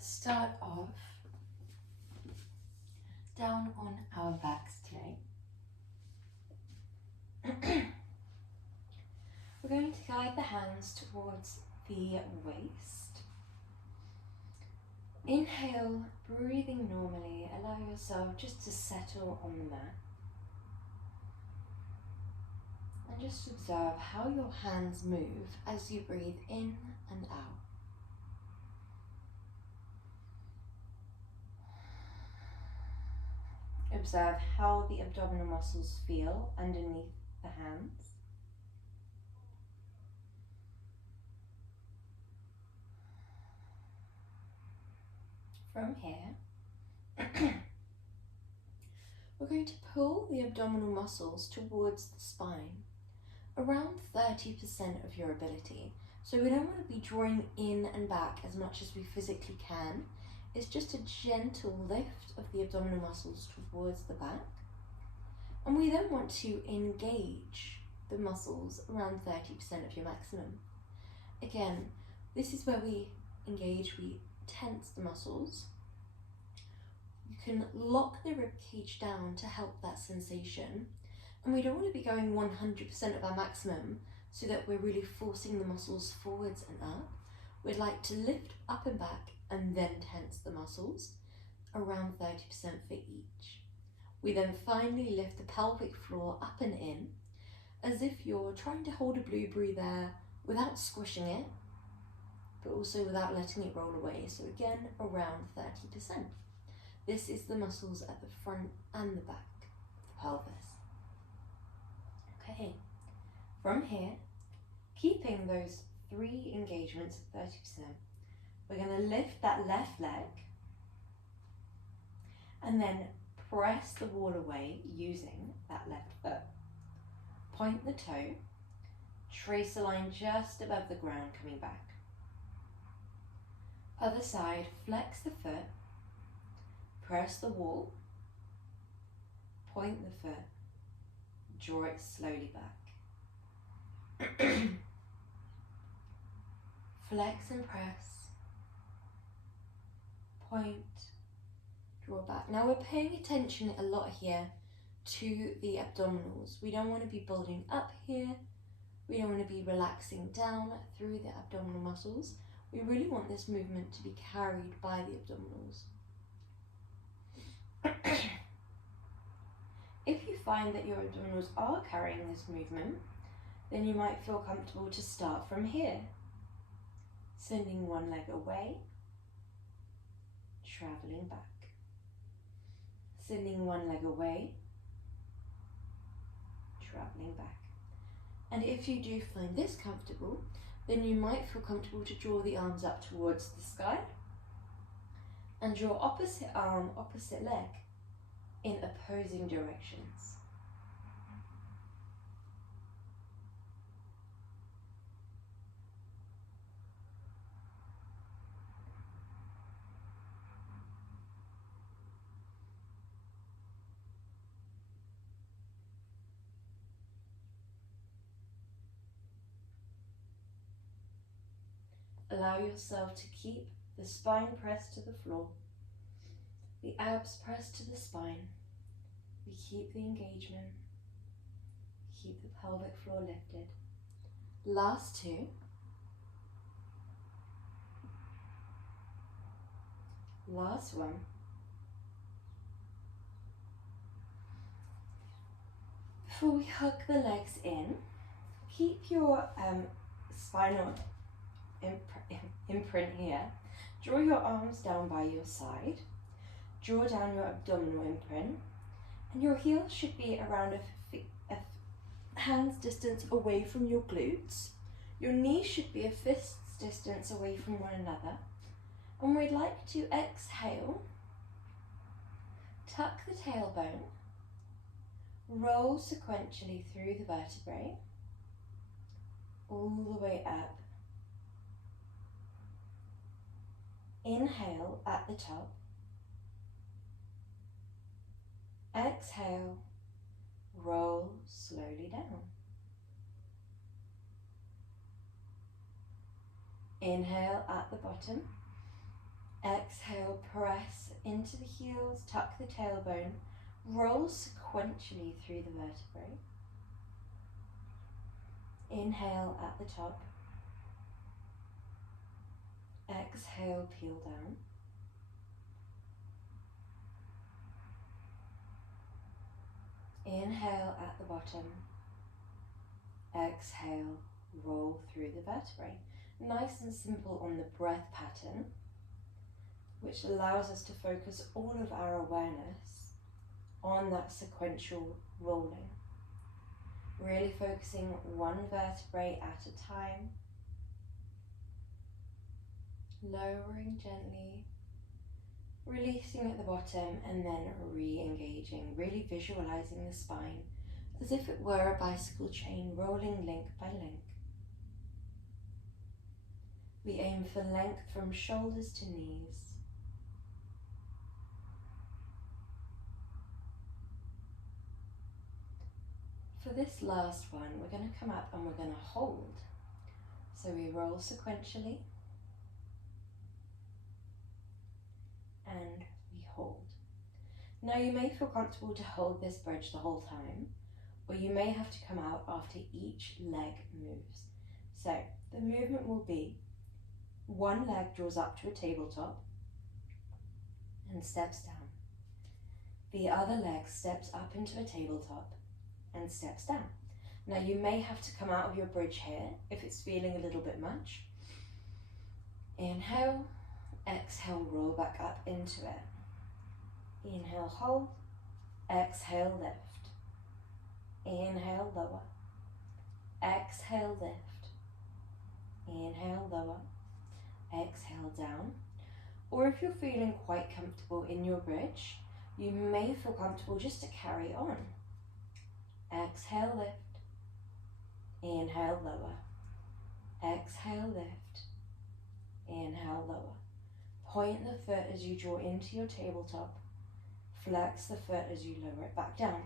start off down on our backs today. We're going to guide the hands towards the waist. Inhale, breathing normally. Allow yourself just to settle on the mat. And just observe how your hands move as you breathe in and out. Observe how the abdominal muscles feel underneath the hands. From here, we're going to pull the abdominal muscles towards the spine, around 30% of your ability. So we don't want to be drawing in and back as much as we physically can. It's just a gentle lift of the abdominal muscles towards the back. And we then want to engage the muscles around 30% of your maximum. Again, this is where we engage, we tense the muscles. You can lock the rib cage down to help that sensation. And we don't want to be going 100% of our maximum so that we're really forcing the muscles forwards and up. We'd like to lift up and back and then tense the muscles, around 30% for each. We then finally lift the pelvic floor up and in, as if you're trying to hold a blueberry there without squishing it, but also without letting it roll away. So again, around 30%. This is the muscles at the front and the back of the pelvis. Okay, from here, keeping those 3 engagements of 30%, we're going to lift that left leg and then press the wall away using that left foot. Point the toe, trace a line just above the ground coming back. Other side, flex the foot, press the wall, point the foot, draw it slowly back. Flex and press. Point, draw back. Now we're paying attention a lot here to the abdominals. We don't want to be building up here. We don't want to be relaxing down through the abdominal muscles. We really want this movement to be carried by the abdominals. If you find that your abdominals are carrying this movement, then you might feel comfortable to start from here. Sending one leg away, travelling back. Sending one leg away, travelling back. And if you do find this comfortable, then you might feel comfortable to draw the arms up towards the sky and draw opposite arm, opposite leg in opposing directions. Allow yourself to keep the spine pressed to the floor, the abs pressed to the spine. We keep the engagement, keep the pelvic floor lifted. Last 2. Last one. Before we hook the legs in, keep your spinal imprint here. Draw your arms down by your side. Draw down your abdominal imprint. And your heels should be around a hand's distance away from your glutes. Your knees should be a fist's distance away from one another. And we'd like to exhale, tuck the tailbone, roll sequentially through the vertebrae, all the way up. Inhale at the top. Exhale, roll slowly down. Inhale at the bottom. Exhale, press into the heels, tuck the tailbone, roll sequentially through the vertebrae. Inhale at the top. Exhale, peel down. Inhale at the bottom. Exhale, roll through the vertebrae. Nice and simple on the breath pattern, which allows us to focus all of our awareness on that sequential rolling. Really focusing one vertebrae at a time, lowering gently, releasing at the bottom, and then re-engaging, really visualizing the spine as if it were a bicycle chain rolling link by link. We aim for length from shoulders to knees. For this last one, we're going to come up and we're going to hold. So we roll sequentially and we hold. Now you may feel comfortable to hold this bridge the whole time, or you may have to come out after each leg moves. So the movement will be one leg draws up to a tabletop and steps down. The other leg steps up into a tabletop and steps down. Now you may have to come out of your bridge here if it's feeling a little bit much. Inhale, exhale, roll back up into it. Inhale, hold, exhale, lift. Inhale, lower, exhale, lift. Inhale, lower, exhale, down. Or if you're feeling quite comfortable in your bridge, you may feel comfortable just to carry on. Exhale, lift. Inhale, lower. Exhale, lift. Inhale, lower. Point the foot as you draw into your tabletop. Flex the foot as you lower it back down.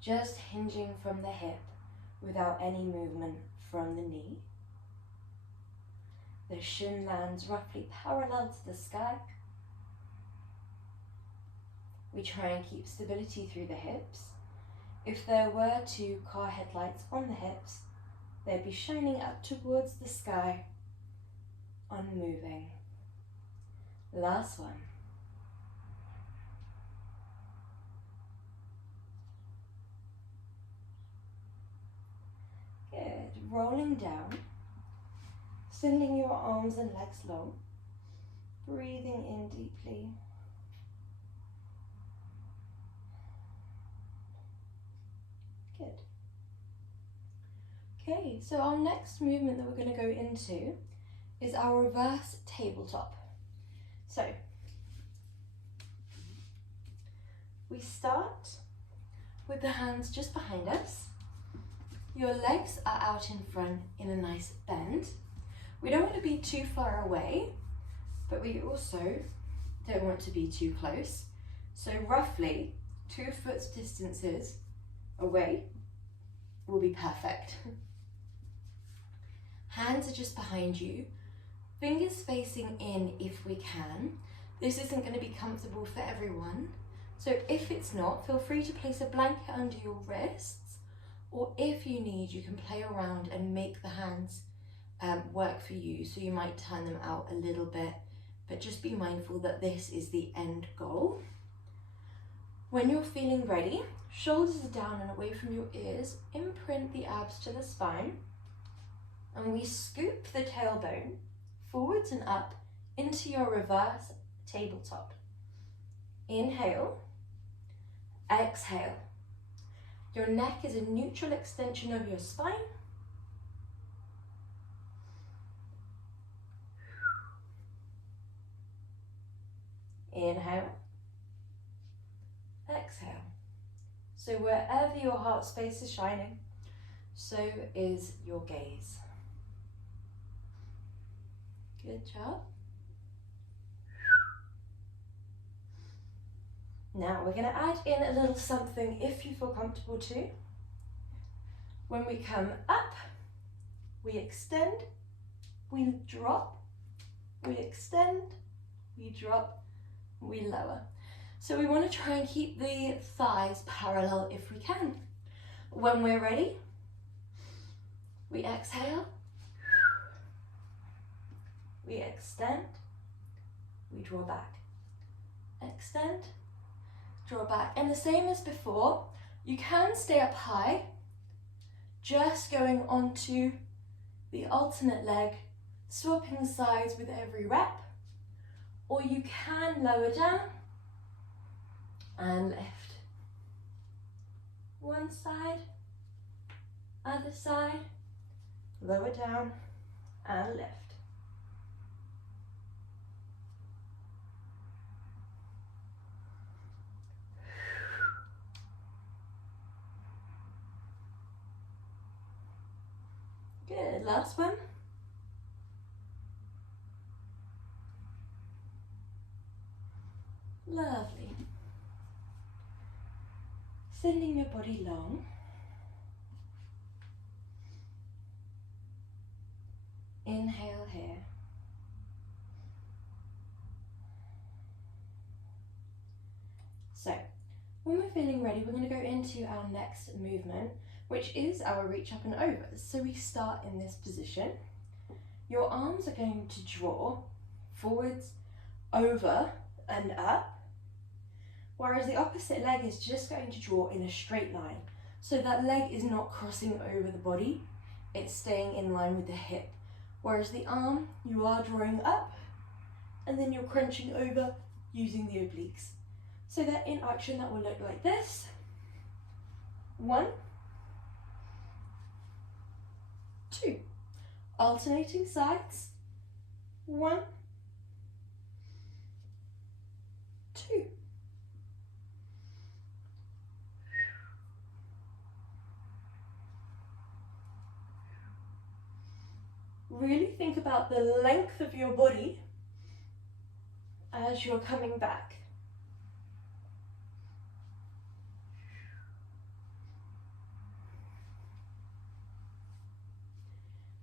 Just hinging from the hip without any movement from the knee. The shin lands roughly parallel to the sky. We try and keep stability through the hips. If there were two car headlights on the hips, they'd be shining up towards the sky, unmoving. Last one. Good. Rolling down, sending your arms and legs long, breathing in deeply. Good. Okay, so our next movement that we're going to go into is our reverse tabletop. So, we start with the hands just behind us. Your legs are out in front in a nice bend. We don't want to be too far away, but we also don't want to be too close. So roughly 2 foot distances away will be perfect. Hands are just behind you, fingers facing in if we can. This isn't going to be comfortable for everyone, so if it's not, feel free to place a blanket under your wrists, or if you need, you can play around and make the hands work for you, so you might turn them out a little bit, but just be mindful that this is the end goal. When you're feeling ready, shoulders are down and away from your ears, imprint the abs to the spine, and we scoop the tailbone forwards and up into your reverse tabletop. Inhale, exhale. Your neck is a neutral extension of your spine. Inhale, exhale. So wherever your heart space is shining, so is your gaze. Good job. Now we're going to add in a little something if you feel comfortable to. When we come up, we extend, we drop, we extend, we drop, we lower. So we want to try and keep the thighs parallel if we can. When we're ready, we exhale, we extend, we draw back, extend, draw back. And the same as before, you can stay up high, just going onto the alternate leg, swapping sides with every rep, or you can lower down and lift. One side, other side, lower down and lift. Good, last one. Lovely. Sending your body long. Inhale here. So, when we're feeling ready, we're going to go into our next movement, which is our reach up and overs. So we start in this position. Your arms are going to draw forwards, over and up, whereas the opposite leg is just going to draw in a straight line. So that leg is not crossing over the body, it's staying in line with the hip. Whereas the arm, you are drawing up, and then you're crunching over using the obliques. So that in action, that will look like this. 1, 2. Alternating sides. 1, 2. Really think about the length of your body as you're coming back.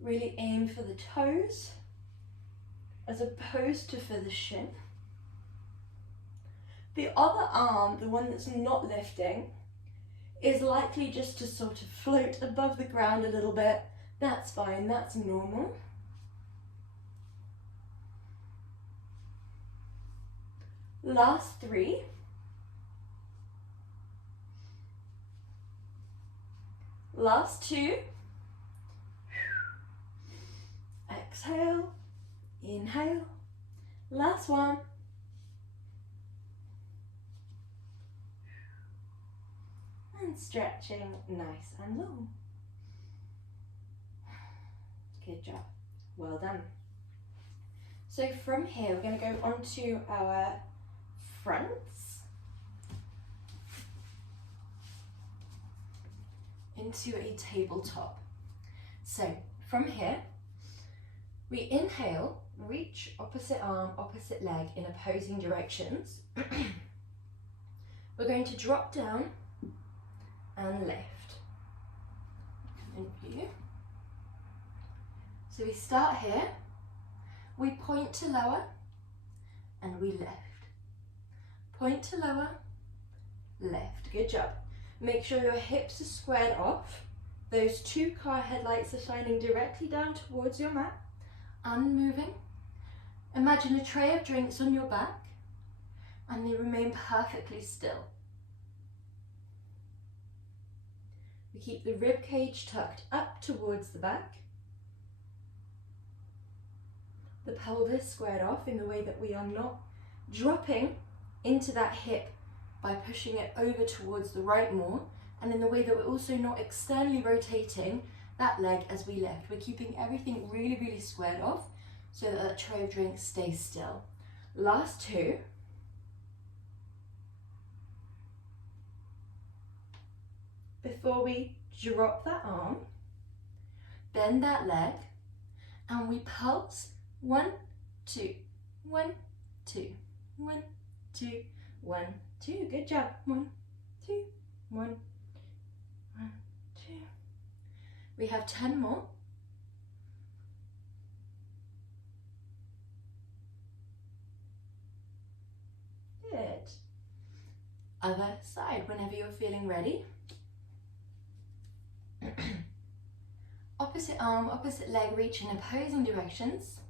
Really aim for the toes as opposed to for the shin. The other arm, the one that's not lifting, is likely just to sort of float above the ground a little bit. That's fine, that's normal. Last 3. Last 2. Exhale, inhale, last 1. And stretching nice and long. Good job, well done. So from here, we're going to go onto our fronts, into a tabletop. So from here, we inhale, reach opposite arm, opposite leg in opposing directions. We're going to drop down and lift. In view. So we start here, we point to lower, and we lift. Point to lower, lift. Good job. Make sure your hips are squared off. Those 2 car headlights are shining directly down towards your mat. Unmoving. Imagine a tray of drinks on your back, and they remain perfectly still. We keep the rib cage tucked up towards the back. The pelvis squared off in the way that we are not dropping into that hip by pushing it over towards the right more, and in the way that we're also not externally rotating that leg as we lift. We're keeping everything really, really squared off so that that tray of drinks stays still. Last 2. Before we drop that arm, bend that leg, and we pulse 1, 2, 1, 2, 1, 2, 1, 2. Good job. 1, 2, 1, 1, 2. We have 10 more. Other side, whenever you're feeling ready. Opposite arm, opposite leg, reach in opposing directions.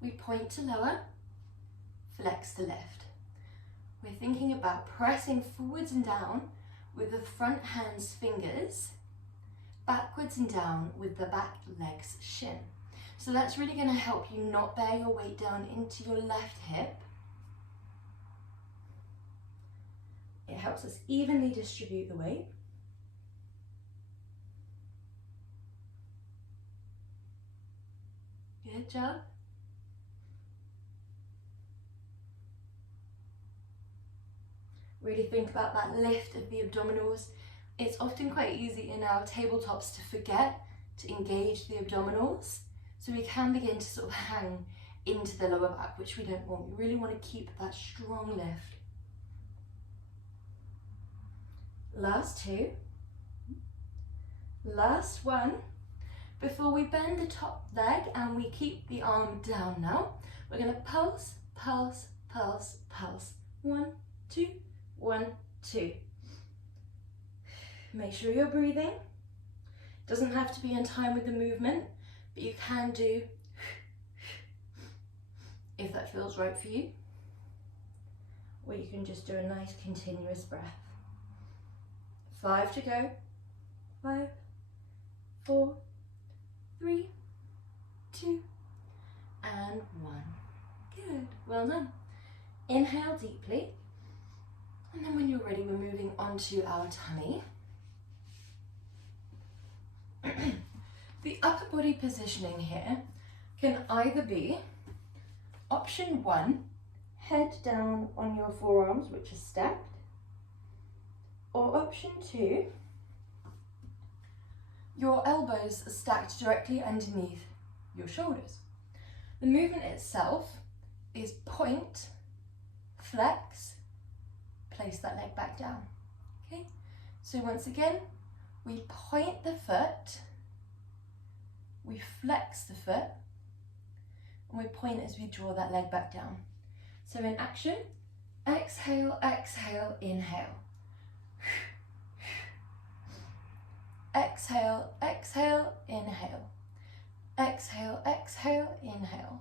We point to lower, flex to lift. We're thinking about pressing forwards and down with the front hand's fingers, backwards and down with the back leg's shin. So that's really going to help you not bear your weight down into your left hip. It helps us evenly distribute the weight. Good job. Really think about that lift of the abdominals. It's often quite easy in our tabletops to forget to engage the abdominals. So we can begin to sort of hang into the lower back, which we don't want. We really want to keep that strong lift. Last two. Last one. Before we bend the top leg and we keep the arm down now, we're going to pulse, pulse, pulse, pulse. 1, 2, 1, 2. Make sure you're breathing. Doesn't have to be in time with the movement, but you can do if that feels right for you. Or you can just do a nice continuous breath. 5 to go. 5, 4, 3, 2, and 1. Good, well done. Inhale deeply. And then when you're ready, we're moving onto our tummy. The upper body positioning here can either be option 1, head down on your forearms, which is stacked, or option 2, your elbows are stacked directly underneath your shoulders. The movement itself is point, flex, place that leg back down. Okay, so once again, we point the foot, we flex the foot, and we point as we draw that leg back down. So in action, exhale, exhale, inhale. Exhale, exhale, inhale. Exhale, exhale, inhale.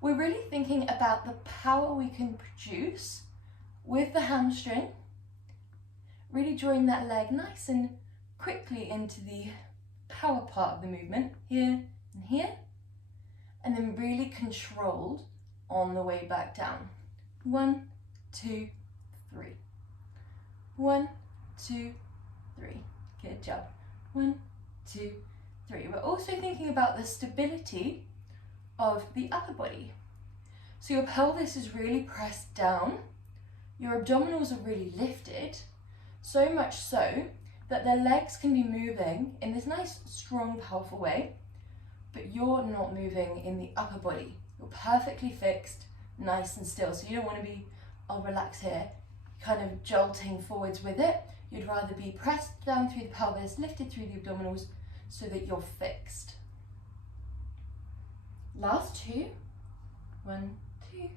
We're really thinking about the power we can produce with the hamstring, really drawing that leg nice and quickly into the power part of the movement, here and here, and then really controlled on the way back down. 1, 2, 3. 1, 2, 3. Good job. 1, 2, 3. We're also thinking about the stability of the upper body. So your pelvis is really pressed down, your abdominals are really lifted, so much so that the legs can be moving in this nice, strong, powerful way, but you're not moving in the upper body. You're perfectly fixed, nice and still. So you don't want to be, I'll relax here, kind of jolting forwards with it. You'd rather be pressed down through the pelvis, lifted through the abdominals, so that you're fixed. Last two. 1, 2.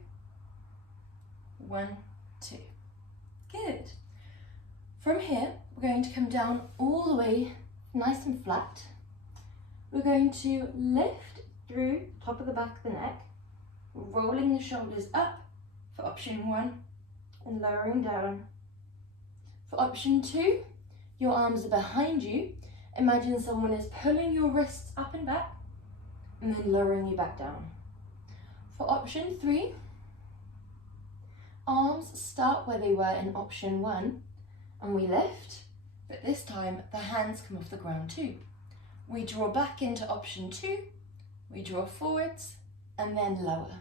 1, 2. Good. From here, we're going to come down all the way nice and flat. We're going to lift through the top of the back of the neck, rolling the shoulders up for option 1 and lowering down. For option 2, your arms are behind you. Imagine someone is pulling your wrists up and back and then lowering you back down. For option 3, arms start where they were in option 1 and we lift, but this time the hands come off the ground too. We draw back into option 2, we draw forwards and then lower.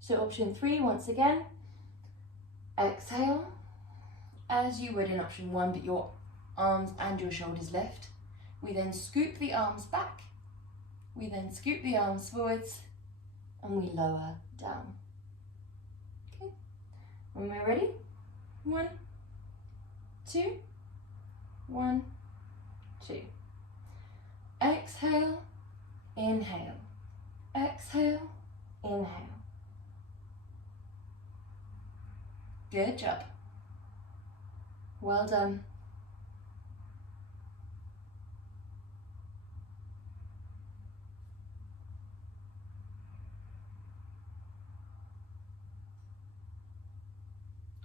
So option 3, once again, exhale as you would in option 1, but your arms and your shoulders lift. We then scoop the arms back, we then scoop the arms forwards and we lower down. Okay, when we're ready, 1, 2, 1, 2. Exhale, inhale, exhale, inhale. Good job. Well done.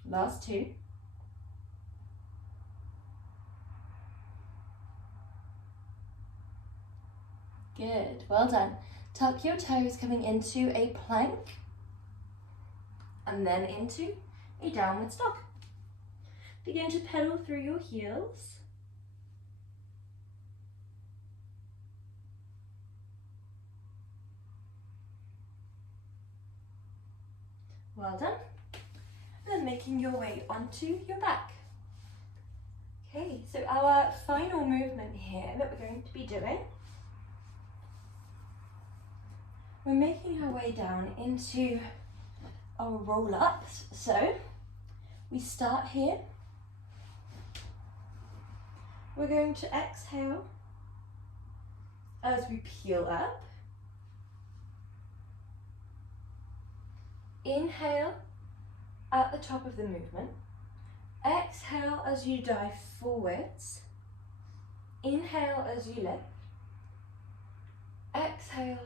Last two. Good, well done. Tuck your toes coming into a plank and then into a downward dog. Begin to pedal through your heels. Well done. And then making your way onto your back. Okay, so our final movement here that we're going to be doing, we're making our way down into our roll-ups. So we start here. We're going to exhale as we peel up. Inhale at the top of the movement. Exhale as you dive forwards. Inhale as you lift. Exhale,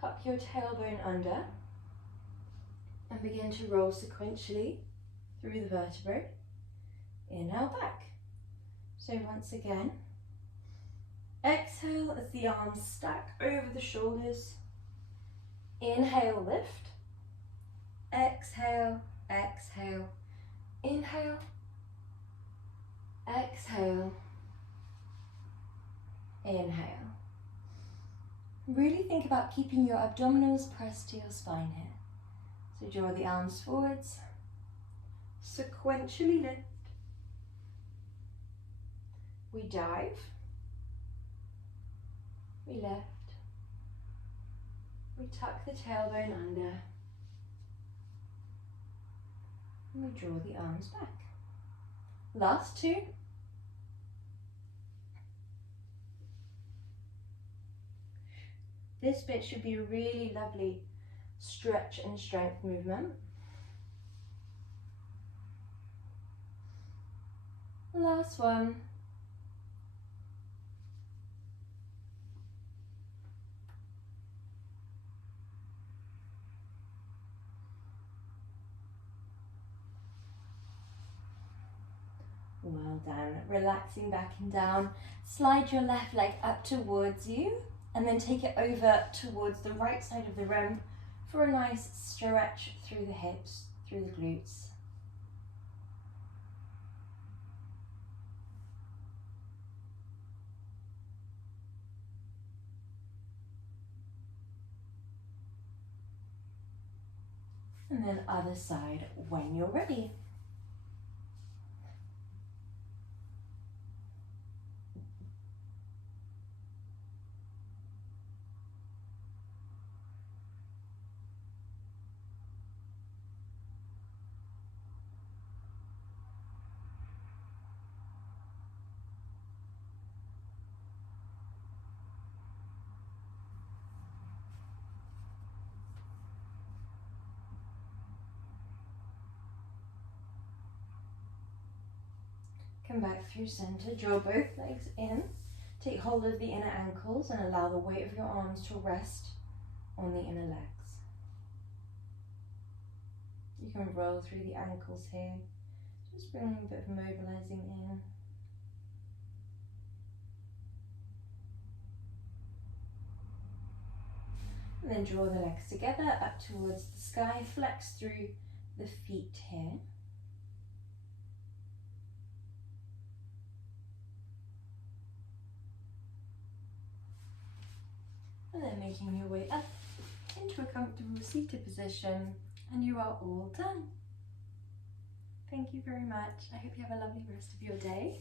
tuck your tailbone under and begin to roll sequentially through the vertebrae. Inhale back. So once again, exhale as the arms stack over the shoulders. Inhale, lift. Exhale, exhale, inhale, exhale, inhale. Really think about keeping your abdominals pressed to your spine here. So draw the arms forwards, sequentially lift. We dive, we lift, we tuck the tailbone under, and we draw the arms back. Last two. This bit should be a really lovely stretch and strength movement. Last one. Well done. Relaxing back and down. Slide your left leg up towards you and then take it over towards the right side of the room for a nice stretch through the hips, through the glutes. And then other side when you're ready. Come back through center, draw both legs in, take hold of the inner ankles and allow the weight of your arms to rest on the inner legs. You can roll through the ankles here, just bringing a bit of mobilizing in. And then draw the legs together up towards the sky, flex through the feet here. And then making your way up into a comfortable seated position, and you are all done. Thank you very much. I hope you have a lovely rest of your day.